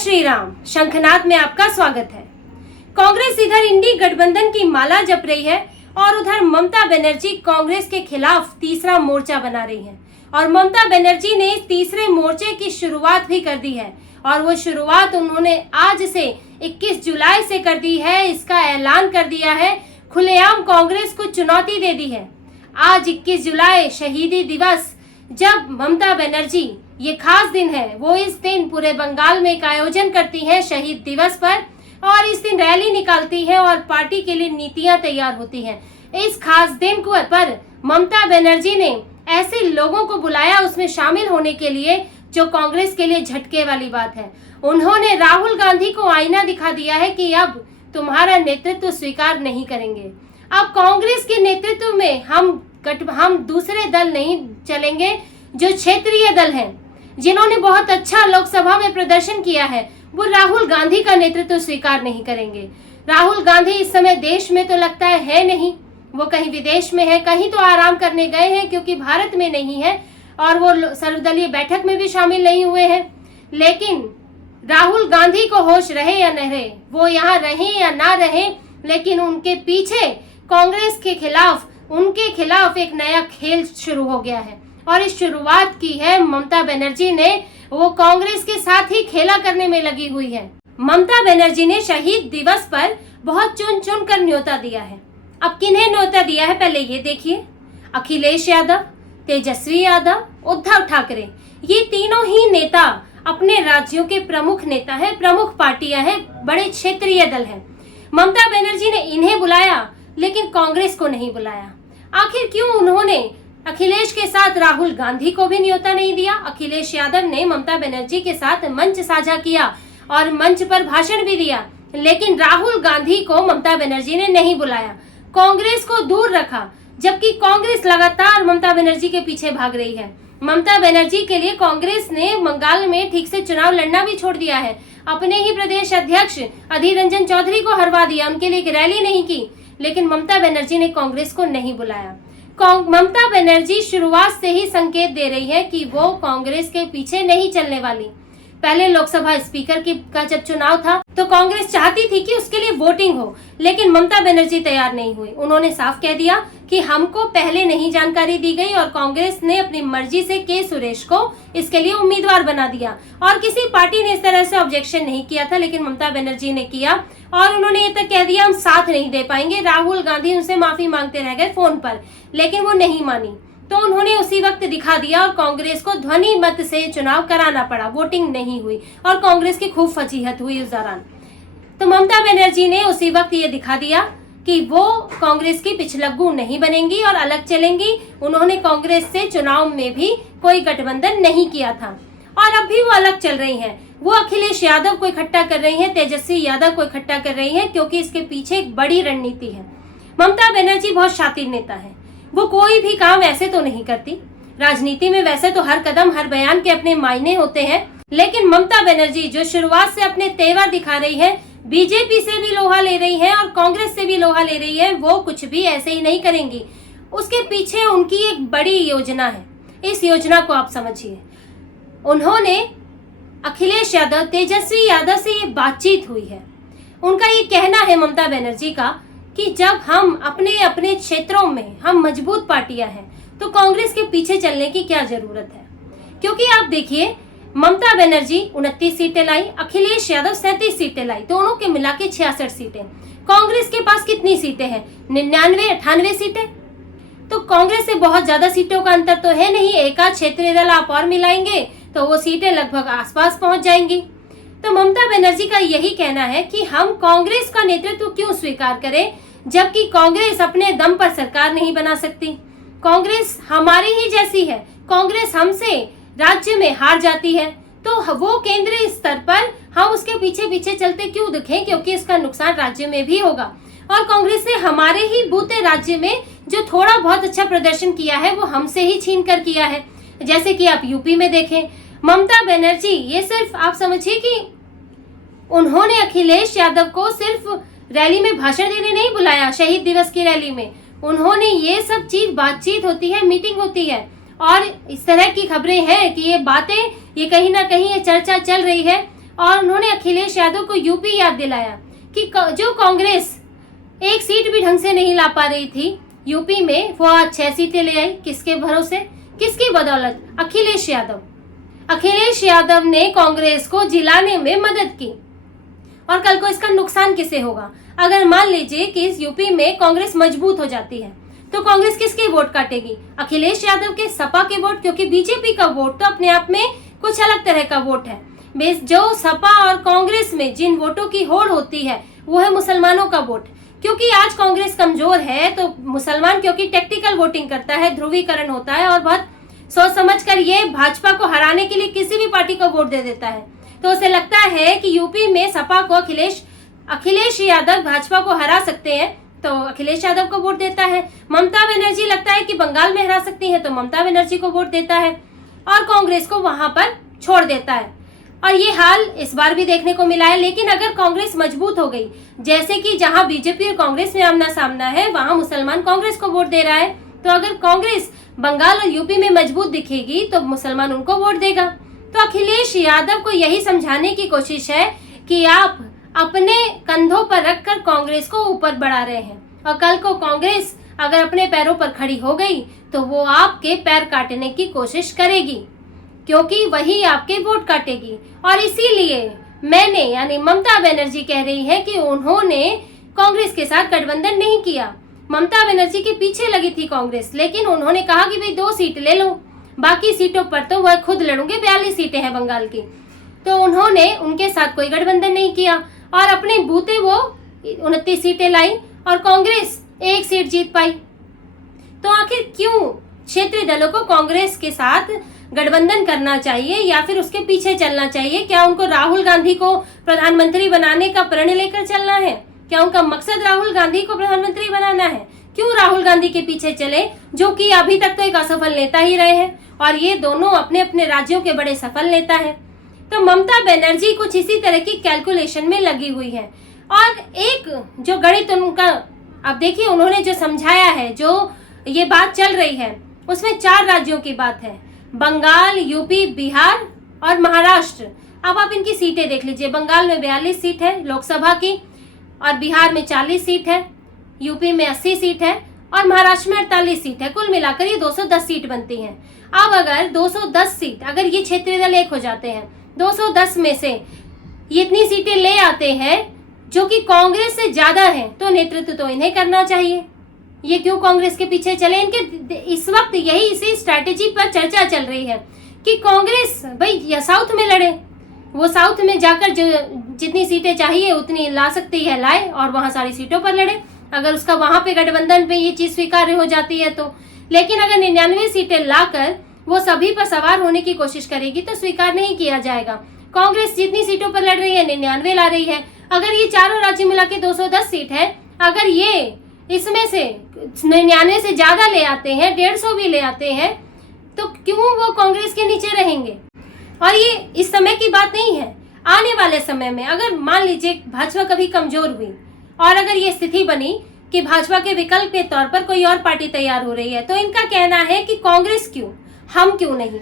श्री राम। शंखनाद में आपका स्वागत है। कांग्रेस इधर इंडी गठबंधन की माला जप रही है और उधर ममता बनर्जी कांग्रेस के खिलाफ तीसरा मोर्चा बना रही हैं। और ममता बनर्जी ने इस तीसरे मोर्चे की शुरुआत भी कर दी है और वो शुरुआत उन्होंने आज से 21 जुलाई से कर दी है। इसका ऐलान कर दिया है, खुलेआम कांग्रेस को चुनौती दे दी है। आज 21 जुलाई शहीदी दिवस, जब ममता बनर्जी, ये खास दिन है, वो इस दिन पूरे बंगाल में एक आयोजन करती हैं शहीद दिवस पर और इस दिन रैली निकालती हैं और पार्टी के लिए नीतियां तैयार होती हैं। इस खास दिन पर ममता बनर्जी ने ऐसे लोगों को बुलाया उसमें शामिल होने के लिए जो कांग्रेस के लिए झटके वाली बात है। उन्होंने राहुल गांधी को आईना दिखा दिया है कि अब तुम्हारा नेतृत्व स्वीकार नहीं करेंगे। अब कांग्रेस के नेतृत्व में हम दूसरे दल नहीं चलेंगे जो क्षेत्रीय दल हैं, जिन्होंने बहुत अच्छा लोकसभा में प्रदर्शन किया है, वो राहुल गांधी का नेतृत्व स्वीकार नहीं करेंगे। राहुल गांधी इस समय देश में तो लगता है नहीं, वो कहीं विदेश में है, कहीं तो आराम करने गए हैं क्योंकि भारत में नहीं है और वो सर्वदलीय बैठक में भी शामिल नहीं हुए हैं। लेकिन राहुल गांधी को होश रहे या न रहे, वो यहाँ रहे या ना रहे, लेकिन उनके पीछे कांग्रेस के खिलाफ, उनके खिलाफ एक नया खेल शुरू हो गया है और इस शुरुआत की है ममता बनर्जी ने। वो कांग्रेस के साथ ही खेला करने में लगी हुई है। ममता बनर्जी ने शहीद दिवस पर बहुत चुन चुन कर न्योता दिया है। अब किन्हें न्योता दिया है पहले ये देखिए। अखिलेश यादव, तेजस्वी यादव, उद्धव ठाकरे, ये तीनों ही नेता अपने राज्यों के प्रमुख नेता हैं, प्रमुख पार्टियां हैं, बड़े क्षेत्रीय दल हैं। ममता बनर्जी ने इन्हें बुलाया लेकिन कांग्रेस को नहीं बुलाया। आखिर क्यों उन्होंने अखिलेश के साथ राहुल गांधी को भी न्योता नहीं दिया? अखिलेश यादव ने ममता बनर्जी के साथ मंच साझा किया और मंच पर भाषण भी दिया, लेकिन राहुल गांधी को ममता बनर्जी ने नहीं बुलाया, कांग्रेस को दूर रखा, जबकि कांग्रेस लगातार ममता बनर्जी के पीछे भाग रही है। ममता बनर्जी के लिए कांग्रेस ने बंगाल में ठीक से चुनाव लड़ना भी छोड़ दिया है। अपने ही प्रदेश अध्यक्ष अधीर रंजन चौधरी को हरवा दिया, उनके लिए एक रैली नहीं की, लेकिन ममता बनर्जी ने कांग्रेस को नहीं बुलाया। ममता बनर्जी शुरुआत से ही संकेत दे रही है कि वो कांग्रेस के पीछे नहीं चलने वाली। पहले लोकसभा स्पीकर का जब चुनाव था तो कांग्रेस चाहती थी कि उसके लिए वोटिंग हो, लेकिन ममता बनर्जी तैयार नहीं हुई। उन्होंने साफ कह दिया कि हमको पहले नहीं जानकारी दी गई और कांग्रेस ने अपनी मर्जी से के सुरेश को इसके लिए उम्मीदवार बना दिया और किसी पार्टी ने इस तरह से ऑब्जेक्शन नहीं किया था, लेकिन ममता बनर्जी ने किया और उन्होंने ये तक कह दिया हम साथ नहीं दे पाएंगे। राहुल गांधी उनसे माफी मांगते रह गए फोन पर, लेकिन वो नहीं मानी, तो उन्होंने उसी वक्त दिखा दिया और कांग्रेस को ध्वनि मत से चुनाव कराना पड़ा, वोटिंग नहीं हुई और कांग्रेस की खूब फजीहत हुई उस दौरान। तो ममता बनर्जी ने उसी वक्त ये दिखा दिया कि वो कांग्रेस की पिछलग्गू नहीं बनेंगी और अलग चलेंगी। उन्होंने कांग्रेस से चुनाव में भी कोई गठबंधन नहीं किया था और अब भी वो अलग चल रही हैं। वो अखिलेश यादव को इकट्ठा कर रही हैं, तेजस्वी यादव को इकट्ठा कर रही हैं, क्योंकि इसके पीछे एक बड़ी रणनीति है। ममता बनर्जी बहुत शातिर नेता है, वो कोई भी काम ऐसे तो नहीं करती। राजनीति में वैसे तो हर कदम हर बयान के अपने मायने होते हैं, लेकिन ममता बनर्जी जो शुरुआत से अपने तेवर दिखा रही है, बीजेपी से भी लोहा ले रही है और कांग्रेस से भी लोहा ले रही है, वो कुछ भी ऐसे ही नहीं करेंगी। उसके पीछे उनकी एक बड़ी योजना है। इस योजना को आप समझिए। उन्होंने अखिलेश यादव, तेजस्वी यादव से ये बातचीत हुई है। उनका ये कहना है ममता बनर्जी का कि जब हम अपने अपने क्षेत्रों में हम मजबूत पार्टियां हैं तो कांग्रेस के पीछे चलने की क्या जरूरत है। क्योंकि आप देखिए, ममता बनर्जी 29 सीटें लाई, अखिलेश यादव 37 सीटें लाई, दोनों के मिला के 66 सीटें। कांग्रेस के पास कितनी सीटें हैं? 99-98 सीटें। तो कांग्रेस से बहुत ज्यादा सीटों का अंतर तो है नहीं। एक आध क्षेत्रीय दल आप और मिलाएंगे तो वो सीटें लगभग आसपास पहुंच जाएंगी। तो ममता बनर्जी का यही कहना है कि हम कांग्रेस का नेतृत्व क्यों स्वीकार करें, जबकि कांग्रेस अपने दम पर सरकार नहीं बना सकती। कांग्रेस हमारी ही जैसी है, कांग्रेस हमसे राज्य में हार जाती है, तो वो केंद्रीय स्तर पर हम उसके पीछे पीछे चलते क्यों दिखें, क्योंकि इसका नुकसान राज्य में भी होगा। और कांग्रेस ने हमारे ही बूते राज्य में जो थोड़ा बहुत अच्छा प्रदर्शन किया है वो हमसे ही छीन कर किया है। जैसे कि आप यूपी में देखें, ममता बनर्जी, ये सिर्फ आप समझिए कि उन्होंने अखिलेश यादव को सिर्फ रैली में भाषण देने नहीं बुलाया, शहीद दिवस की रैली में उन्होंने ये सब चीज, बातचीत होती है, मीटिंग होती है और इस तरह की खबरें हैं कि ये बातें, ये कहीं ना कहीं ये चर्चा चल रही है और उन्होंने अखिलेश यादव को यूपी याद दिलाया कि जो कांग्रेस एक सीट भी ढंग से नहीं ला पा रही थी यूपी में, वो आज 6 सीटें ले आई। किसके भरोसे, किसकी बदौलत? अखिलेश यादव। अखिलेश यादव ने कांग्रेस को जिलाने में मदद की, और कल को इसका नुकसान किसे होगा? अगर मान लीजिए कि इस यूपी में कांग्रेस मजबूत हो जाती है तो कांग्रेस किसके वोट काटेगी? अखिलेश यादव के, सपा के वोट, क्योंकि बीजेपी का वोट तो अपने आप में कुछ अलग तरह का वोट है। जो सपा और कांग्रेस में जिन वोटों की होड़ होती है वो है मुसलमानों का वोट। क्योंकि आज कांग्रेस कमजोर है तो मुसलमान, क्योंकि टेक्टिकल वोटिंग करता है, ध्रुवीकरण होता है और बहुत सोच समझकर ये भाजपा को हराने के लिए किसी भी पार्टी को वोट दे देता है। तो उसे लगता है कि यूपी में सपा को अखिलेश यादव भाजपा को हरा सकते हैं तो अखिलेश यादव को वोट देता है। ममता बनर्जी लगता है कि बंगाल में हरा सकती है तो ममता बनर्जी को वोट देता है और कांग्रेस को वहां पर छोड़ देता है। और ये हाल इस बार भी देखने को मिला है। लेकिन अगर कांग्रेस मजबूत हो गई, जैसे कि जहां बीजेपी और कांग्रेस में आमना सामना है वहां मुसलमान कांग्रेस को वोट दे रहा है, तो अगर कांग्रेस बंगाल और यूपी में मजबूत दिखेगी तो मुसलमान उनको वोट देगा। तो अखिलेश यादव को यही समझाने की कोशिश है कि आप अपने कंधों पर रखकर कांग्रेस को ऊपर बढ़ा रहे हैं, और कल को कांग्रेस अगर अपने पैरों पर खड़ी हो गई तो वो आपके पैर काटने की कोशिश करेगी, क्योंकि वही आपके वोट काटेगी। और इसीलिए मैंने, यानी ममता बनर्जी कह रही है कि उन्होंने कांग्रेस के साथ गठबंधन नहीं किया। ममता बनर्जी के पीछे लगी थी कांग्रेस, लेकिन उन्होंने कहा कि भाई 2 सीट ले लो, बाकी सीटों पर तो वह खुद लड़ूंगे, 42 सीटें हैं बंगाल की। तो उन्होंने उनके साथ कोई गठबंधन नहीं किया और अपने बूते वो 29 सीटें लाई और कांग्रेस 1 सीट जीत पाई। तो आखिर क्यों क्षेत्रीय दलों को कांग्रेस के साथ गठबंधन करना चाहिए या फिर उसके पीछे चलना चाहिए? क्या उनको राहुल गांधी को प्रधानमंत्री बनाने का प्रण लेकर चलना है? क्या उनका मकसद राहुल गांधी को प्रधानमंत्री बनाना है? क्यों राहुल गांधी के पीछे चले, जो कि अभी तक तो एक असफल नेता ही रहे हैं, और ये दोनों अपने अपने राज्यों के बड़े सफल नेता हैं। तो ममता बनर्जी कुछ इसी तरह की कैलकुलेशन में लगी हुई है। और एक जो गणित उनका, अब देखिए उन्होंने जो समझाया है, जो ये बात चल रही है, उसमें 4 राज्यों की बात है, बंगाल, यूपी, बिहार और महाराष्ट्र। अब आप इनकी सीटें देख लीजिए। बंगाल में 42 सीट है लोकसभा की, और बिहार में 40 सीट है, यूपी में 80 सीट है और महाराष्ट्र में 48 सीट है। कुल मिलाकर ये 210 सीट बनती हैं। अब अगर 210 सीट, अगर ये क्षेत्रीय दल एक हो जाते हैं, 210 में से ये इतनी सीटें ले आते हैं जो कि कांग्रेस से ज्यादा है, तो नेतृत्व तो इन्हें करना चाहिए। ये क्यों कांग्रेस के पीछे चले? इनके इस वक्त यही इसी स्ट्रैटेजी पर चर्चा चल रही है कि कांग्रेस भाई साउथ में लड़े, वो साउथ में जाकर जो जितनी सीटें चाहिए उतनी ला सकती है, लाए और वहां सारी सीटों पर लड़े, अगर उसका वहां पे गठबंधन पे ये चीज स्वीकार्य हो जाती है तो। लेकिन अगर 99 सीटें लाकर वो सभी पर सवार होने की कोशिश करेगी तो स्वीकार नहीं किया जाएगा। कांग्रेस जितनी सीटों पर लड़ रही है 99 ला रही है। अगर ये चारों राज्य मिला के 210 सीट है, अगर ये इसमें से 99 से ज्यादा ले आते हैं, 150 भी ले आते हैं, तो क्यों वो कांग्रेस के नीचे रहेंगे? और ये इस समय की बात नहीं है, आने वाले समय में अगर मान लीजिए भाजपा कभी कमजोर हुई और अगर ये स्थिति बनी कि भाजपा के विकल्प के तौर पर कोई और पार्टी तैयार हो रही है, तो इनका कहना है कि कांग्रेस क्यों, हम क्यों नहीं?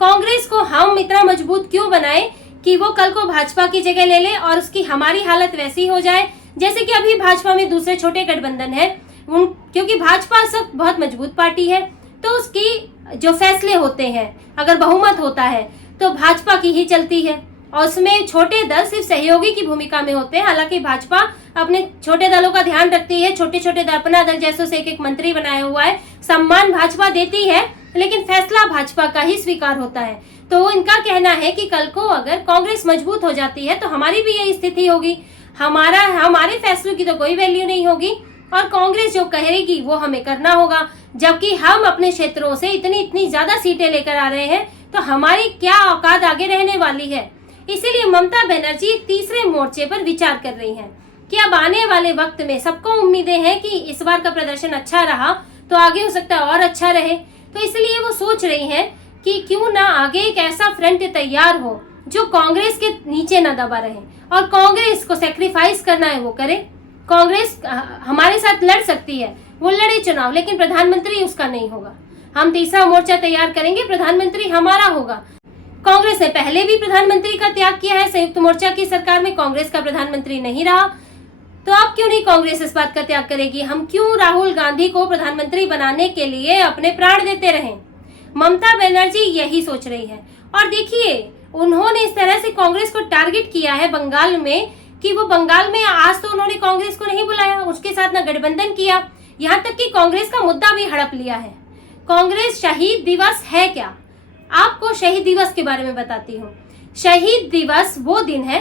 कांग्रेस को हम इतना मजबूत क्यों बनाए कि वो कल को भाजपा की जगह ले ले और उसकी हमारी हालत वैसी हो जाए जैसे कि अभी भाजपा में दूसरे छोटे गठबंधन है। क्योंकि भाजपा सब बहुत मजबूत पार्टी है, तो उसकी जो फैसले होते हैं, अगर बहुमत होता है तो भाजपा की ही चलती है और उसमें छोटे दल सिर्फ सहयोगी की भूमिका में होते हैं। हालांकि भाजपा अपने छोटे दलों का ध्यान रखती है, छोटे छोटे अपना दल जैसों से एक मंत्री बनाया हुआ है, सम्मान भाजपा देती है, लेकिन फैसला भाजपा का ही स्वीकार होता है। तो इनका कहना है कि कल को अगर कांग्रेस मजबूत हो जाती है तो हमारी भी यही स्थिति होगी, हमारे फैसलों की तो कोई वैल्यू नहीं होगी और कांग्रेस जो कहेगी वो हमें करना होगा। जबकि हम अपने क्षेत्रों से इतनी ज्यादा सीटें लेकर आ रहे हैं, तो हमारी क्या औकात आगे रहने वाली है। इसीलिए ममता बनर्जी तीसरे मोर्चे पर विचार कर रही हैं कि अब आने वाले वक्त में सबको उम्मीदें हैं कि इस बार का प्रदर्शन अच्छा रहा तो आगे हो सकता है और अच्छा रहे। तो इसलिए वो सोच रही हैं कि क्यों ना आगे एक ऐसा फ्रंट तैयार हो जो कांग्रेस के नीचे ना दबा रहे, और कांग्रेस को सेक्रीफाइस करना है वो करे। कांग्रेस हमारे साथ लड़ सकती है, वो लड़े चुनाव, लेकिन प्रधानमंत्री उसका नहीं होगा। हम तीसरा मोर्चा तैयार करेंगे, प्रधानमंत्री हमारा होगा। कांग्रेस ने पहले भी प्रधानमंत्री का त्याग किया है। संयुक्त मोर्चा की सरकार में कांग्रेस का प्रधानमंत्री नहीं रहा, तो अब क्यों नहीं कांग्रेस इस बात का त्याग करेगी? हम क्यों राहुल गांधी को प्रधानमंत्री बनाने के लिए अपने प्राण देते रहें? ममता बनर्जी यही सोच रही है। और देखिए, उन्होंने इस तरह से कांग्रेस को टारगेट किया है बंगाल में कि वो बंगाल में आज तो उन्होंने कांग्रेस को नहीं बुलाया, उसके साथ ना गठबंधन किया, यहाँ तक कि कांग्रेस का मुद्दा भी हड़प लिया है। कांग्रेस शहीद दिवस है क्या? आपको शहीद दिवस के बारे में बताती हूँ। शहीद दिवस वो दिन है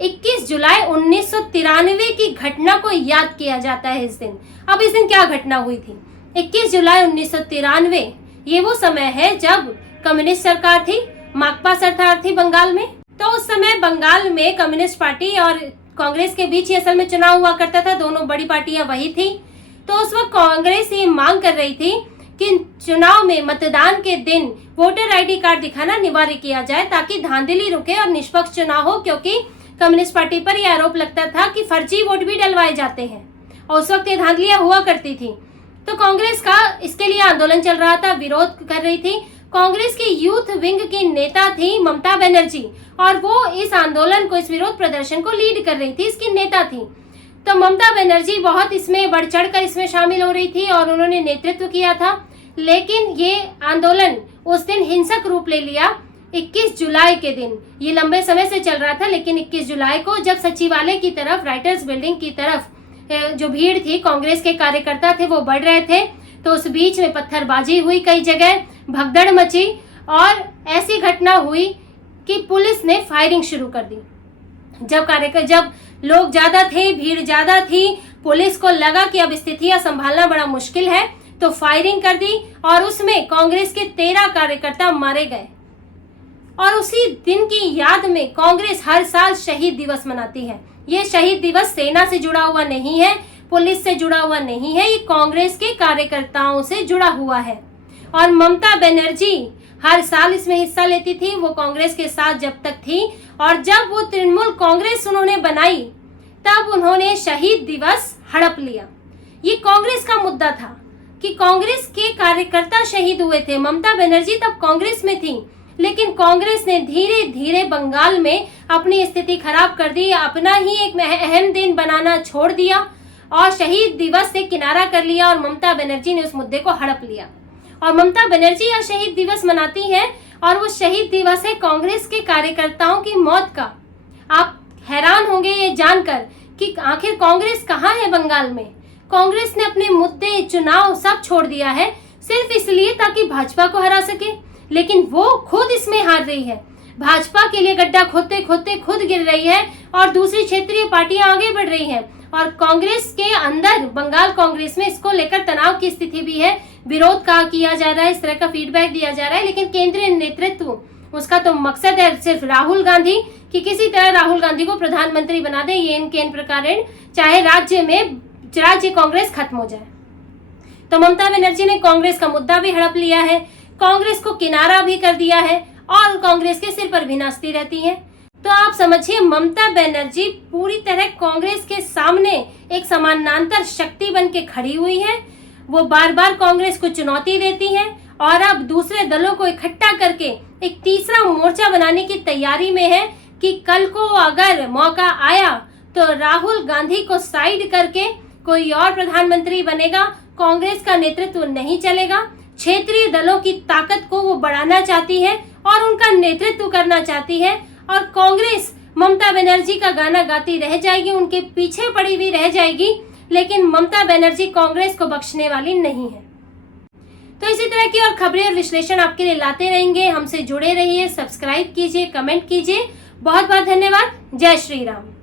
21 जुलाई 1993 की घटना को याद किया जाता है इस दिन। अब इस दिन क्या घटना हुई थी? 21 जुलाई 1993 ये वो समय है जब कम्युनिस्ट सरकार थी, माकपा सरकार थी बंगाल में। तो उस समय बंगाल में कम्युनिस्ट पार्टी और कांग्रेस के बीच ही असल में चुनाव हुआ करता था, दोनों बड़ी पार्टियां वही थी। तो उस वक्त कांग्रेस ये मांग कर रही थी कि चुनाव में मतदान के दिन वोटर आईडी कार्ड दिखाना अनिवार्य किया जाए ताकि धांधली रुके और निष्पक्ष चुनाव हो, क्योंकि कम्युनिस्ट पार्टी पर यह आरोप लगता था कि फर्जी वोट भी डलवाए जाते हैं और उस वक्त ये धांधलियां हुआ करती थी। तो कांग्रेस का इसके लिए आंदोलन चल रहा था, विरोध कर रही थी। कांग्रेस की यूथ विंग की नेता थी ममता बनर्जी और वो इस आंदोलन को, इस विरोध प्रदर्शन को लीड कर रही थी, इसकी नेता थी। तो ममता बनर्जी बहुत इसमें बढ़ चढ़ कर इसमें शामिल हो रही थी और उन्होंने नेतृत्व किया था। लेकिन ये आंदोलन उस दिन हिंसक रूप ले लिया 21 जुलाई के दिन। ये लंबे समय से चल रहा था, लेकिन 21 जुलाई को जब सचिवालय की तरफ, राइटर्स बिल्डिंग की तरफ जो भीड़ थी, कांग्रेस के कार्यकर्ता थे, वो बढ़ रहे थे, तो उस बीच में पत्थरबाजी हुई, कई जगह भगदड़ मची और ऐसी घटना हुई कि पुलिस ने फायरिंग शुरू कर दी। जब लोग ज्यादा थे, भीड़ ज्यादा थी, पुलिस को लगा कि अब स्थितियां संभालना बड़ा मुश्किल है, तो फायरिंग कर दी और उसमें कांग्रेस के 13 कार्यकर्ता मारे गए। और उसी दिन की याद में कांग्रेस हर साल शहीद दिवस मनाती है। ये शहीद दिवस सेना से जुड़ा हुआ नहीं है, पुलिस से जुड़ा हुआ नहीं है, ये कांग्रेस के कार्यकर्ताओं से जुड़ा हुआ है। और ममता बनर्जी हर साल इसमें हिस्सा लेती थी, वो कांग्रेस के साथ जब तक थी, और जब वो तृणमूल कांग्रेस उन्होंने बनाई तब उन्होंने शहीद दिवस हड़प लिया। ये कांग्रेस का मुद्दा था कि कांग्रेस के कार्यकर्ता शहीद हुए थे। ममता बनर्जी तब कांग्रेस में थी, लेकिन कांग्रेस ने धीरे धीरे बंगाल में अपनी स्थिति खराब कर दी, अपना ही एक अहम दिन बनाना छोड़ दिया और शहीद दिवस से किनारा कर लिया और ममता बनर्जी ने उस मुद्दे को हड़प लिया। और ममता बनर्जी यह शहीद दिवस मनाती है और वो शहीद दिवस है कांग्रेस के कार्यकर्ताओं की मौत का। आप हैरान होंगे ये जानकर कि आखिर कांग्रेस कहाँ है बंगाल में। कांग्रेस ने अपने मुद्दे, चुनाव सब छोड़ दिया है सिर्फ इसलिए ताकि भाजपा को हरा सके, लेकिन वो खुद इसमें हार रही है। भाजपा के लिए गड्ढा खोदते खोदते खुद गिर रही है और दूसरी क्षेत्रीय पार्टियां आगे बढ़ रही हैं। और कांग्रेस के अंदर, बंगाल कांग्रेस में इसको लेकर तनाव की स्थिति भी है, विरोध का किया जा रहा है, इस तरह का फीडबैक दिया जा रहा है। लेकिन केंद्रीय नेतृत्व, उसका तो मकसद है सिर्फ राहुल गांधी कि किसी तरह राहुल गांधी को प्रधानमंत्री बना दे, ये इनके इन प्रकार, चाहे राज्य कांग्रेस खत्म हो जाए। तो ममता बनर्जी ने कांग्रेस का मुद्दा भी हड़प लिया है, कांग्रेस को किनारा भी कर दिया है और कांग्रेस के सिर पर भी नाचती रहती है। तो आप समझिए, ममता बनर्जी पूरी तरह कांग्रेस के सामने एक समानांतर शक्ति बन के खड़ी हुई है। वो बार बार कांग्रेस को चुनौती देती है और अब दूसरे दलों को इकट्ठा करके एक तीसरा मोर्चा बनाने की तैयारी में है कि कल को अगर मौका आया तो राहुल गांधी को साइड करके कोई और प्रधानमंत्री बनेगा, कांग्रेस का नेतृत्व नहीं चलेगा। क्षेत्रीय दलों की ताकत को वो बढ़ाना चाहती है और उनका नेतृत्व करना चाहती है और कांग्रेस ममता बनर्जी का गाना गाती रह जाएगी, उनके पीछे पड़ी हुई रह जाएगी, लेकिन ममता बनर्जी कांग्रेस को बख्शने वाली नहीं है। तो इसी तरह की और खबरें और विश्लेषण आपके लिए लाते रहेंगे। हमसे जुड़े रहिए, सब्सक्राइब कीजिए, कमेंट कीजिए। बहुत बहुत धन्यवाद। जय श्री राम।